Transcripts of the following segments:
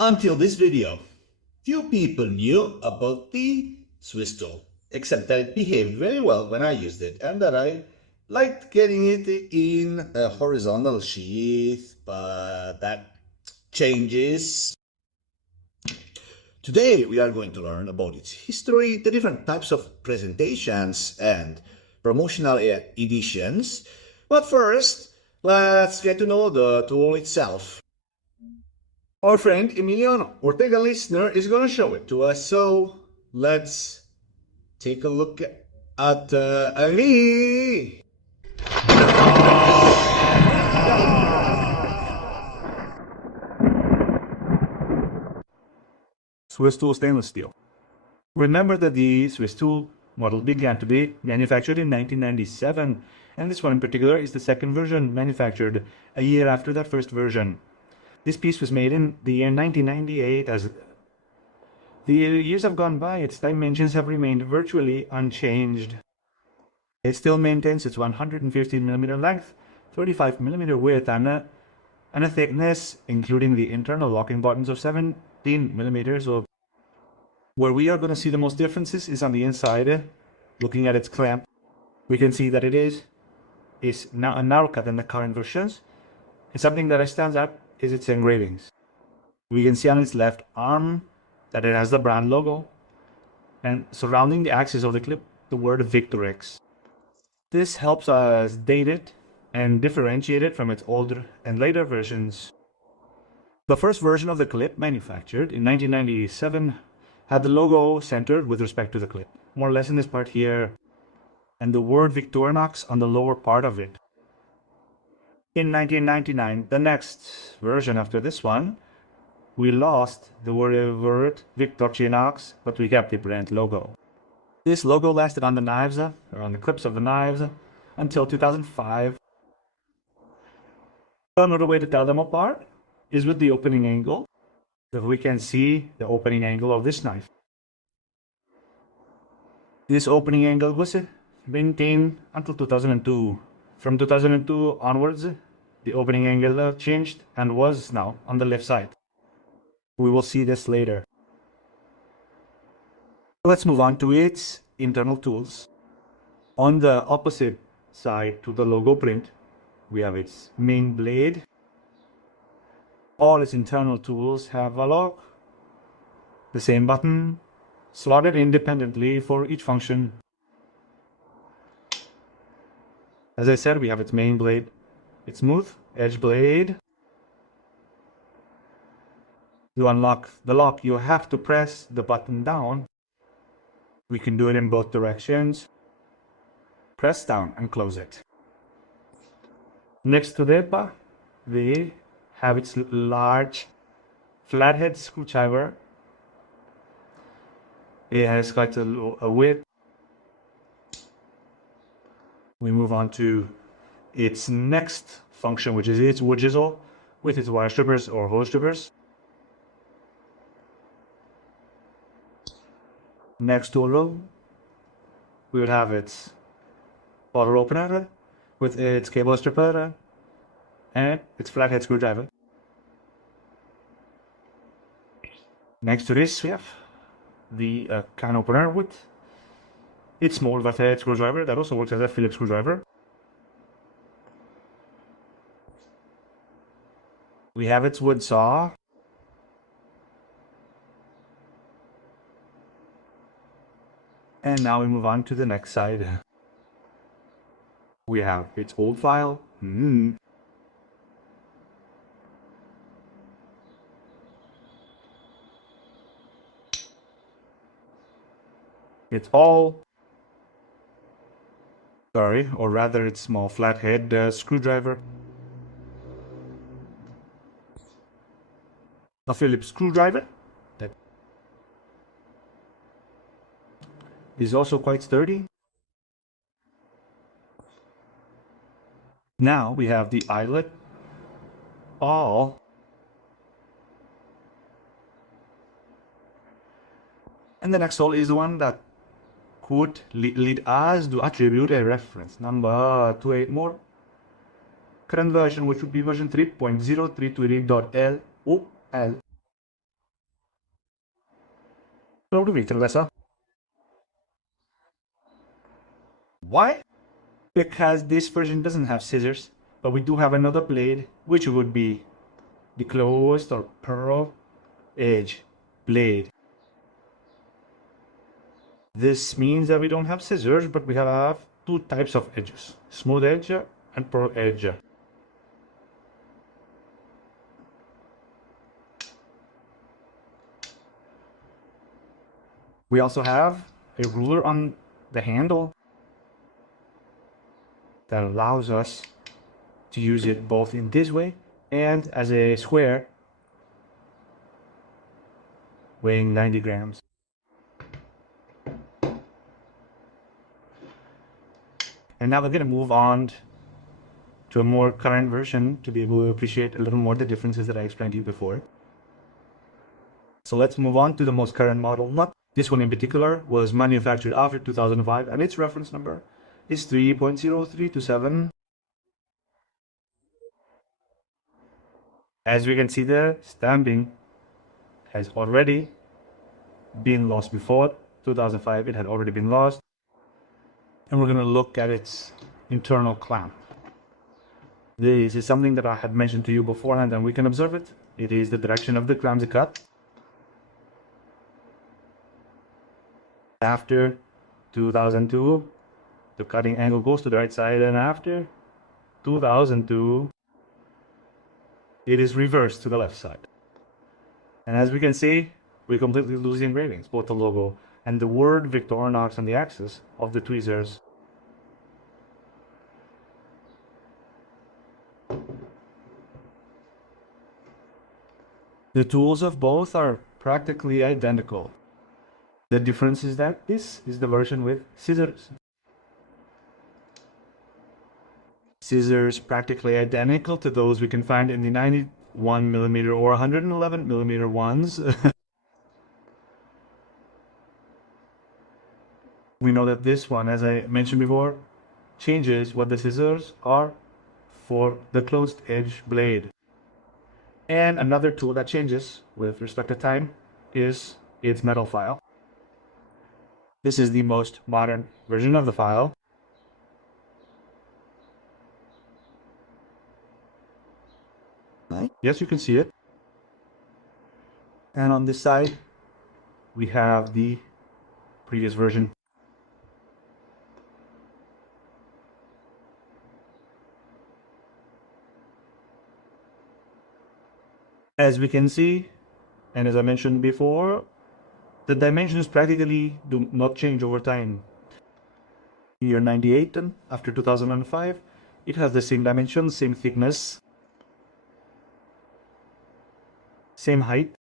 Until this video, few people knew about the Swiss tool, except that it behaved very well when I used it and that I liked getting it in a horizontal sheath, but that changes. Today we are going to learn about its history, the different types of presentations and promotional editions. But first, let's get to know the tool itself. Our friend Emiliano, Ortega listener, is going to show it to us, so let's take a look at Ali. Swiss Tool stainless steel. Remember that the Swiss Tool model began to be manufactured in 1997, and this one in particular is the second version, manufactured a year after that first version. This piece was made in the year 1998. As the years have gone by, its dimensions have remained virtually unchanged. It still maintains its 115mm length, 35mm width, and a thickness, including the internal locking buttons, of 17mm. So where we are going to see the most differences is on the inside. Looking at its clamp, we can see that it is now a narrow cut in the current versions. And something that stands out is its engravings. We can see on its left arm that it has the brand logo, and surrounding the axis of the clip, the word Victorinox. This helps us date it and differentiate it from its older and later versions. The first version of the clip, manufactured in 1997, had the logo centered with respect to the clip, more or less in this part here, and the word Victorinox on the lower part of it. In 1999, the next version after this one, we lost the word Victorinox, but we kept the brand logo. This logo lasted on the knives, or on the clips of the knives, until 2005. Another way to tell them apart is with the opening angle. So we can see the opening angle of this knife. This opening angle was maintained until 2002. From 2002 onwards, the opening angle changed and was now on the left side. We will see this later. Let's move on to its internal tools. On the opposite side to the logo print, we have its main blade. All its internal tools have a lock, the same button, slotted independently for each function. As I said, we have its main blade, its smooth edge blade. To unlock the lock, you have to press the button down. We can do it in both directions. Press down and close it. Next to that, we have its large flathead screwdriver. It has quite a width. We move on to its next function, which is its wood chisel with its wire strippers or hose strippers. Next tool, we would have its bottle opener with its cable stripper and its flathead screwdriver. Next to this, we have the can opener with its small flathead screwdriver that also works as a Phillips screwdriver. We have its wood saw. And now we move on to the next side. We have its old file. It's all, or rather its small flathead screwdriver. A Phillips screwdriver that is also quite sturdy. Now we have the eyelet, all. And the next hole is the one that could lead us to attribute a reference number to a more current version, which would be version 3.0328.LOL. Lo du vet Elvesa. Why? Because this version doesn't have scissors, but we do have another blade, which would be the closed or pearl edge blade. This means that we don't have scissors, but we have two types of edges, smooth edge and pearl edge. We also have a ruler on the handle that allows us to use it both in this way and as a square weighing 90 grams. And now we're going to move on to a more current version to be able to appreciate a little more the differences that I explained to you before. So let's move on to the most current model. Not this one in particular was manufactured after 2005 and its reference number is 3.0327. As we can see, the stamping has already been lost before 2005. It had already been lost. And we're going to look at its internal clamp. This is something that I had mentioned to you beforehand, and we can observe it. It is the direction of the clumsy cut. After 2002, the cutting angle goes to the right side, and after 2002, it is reversed to the left side. And as we can see, we completely lose the engravings, both the logo and the word Victorinox on the axis of the tweezers. The tools of both are practically identical. The difference is that this is the version with scissors. Scissors practically identical to those we can find in the 91mm or 111mm ones. We know that this one, as I mentioned before, changes what the scissors are for the closed edge blade. And another tool that changes with respect to time is its metal file. This is the most modern version of the file. Yes, you can see it. And on this side, we have the previous version. As we can see, and as I mentioned before, the dimensions practically do not change over time. Year 98, after 2005, it has the same dimensions, same thickness, same height.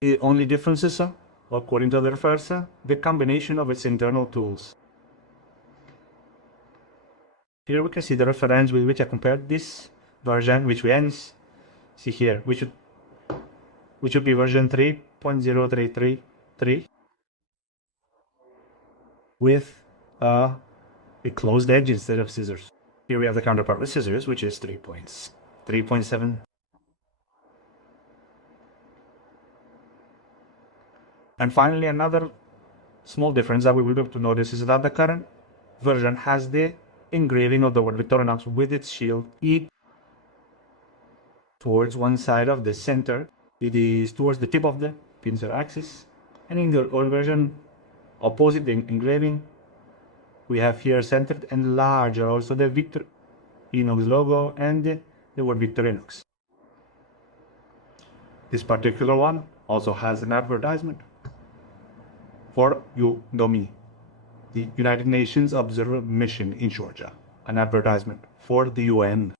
The only differences are, according to the reference, the combination of its internal tools. Here we can see the reference with which I compared this version, which we see here, which would be version 3.0333 with a closed edge instead of scissors. Here we have the counterpart with scissors, which is 3.7. And finally, another small difference that we will be able to notice is that the current version has the engraving of the word Victorinox with its shield towards one side of the center. It is towards the tip of the pincer axis. And in the old version, opposite the engraving, we have here centered and larger also the Victorinox logo and the word Victorinox. This particular one also has an advertisement for UNOMI, the United Nations Observer Mission in Georgia, an advertisement for the UN.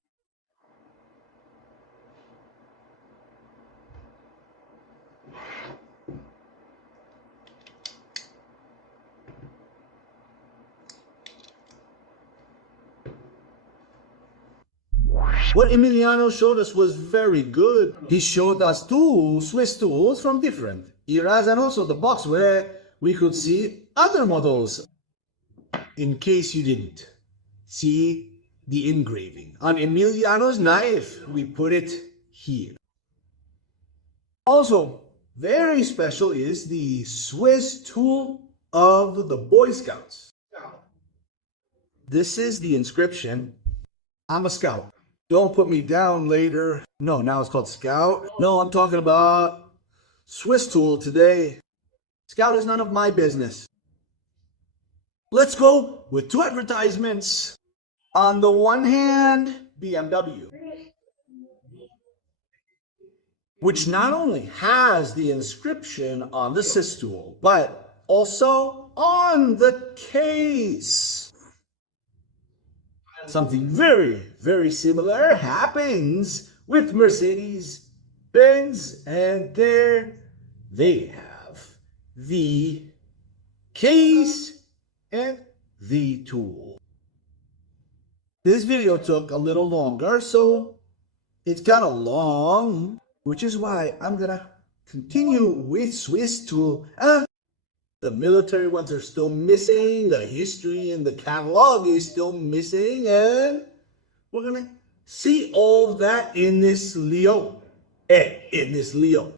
What Emiliano showed us was very good. He showed us two Swiss tools from different eras and also the box where we could see other models. In case you didn't see the engraving on Emiliano's knife, we put it here. Also, very special is the Swiss tool of the Boy Scouts. This is the inscription, "I'm a scout. Don't put me down later." No, now it's called Scout. No, I'm talking about Swiss tool today. Scout is none of my business. Let's go with two advertisements. On the one hand, BMW, which not only has the inscription on the Swiss tool, but also on the case. Something very, very similar happens with Mercedes, Benz, and there they have the case and the tool. This video took a little longer, so it's kind of long, which is why I'm gonna continue with Swiss tool. The military ones are still missing, the history and the catalog is still missing, and we're gonna see all that in this Leo. In this Leo.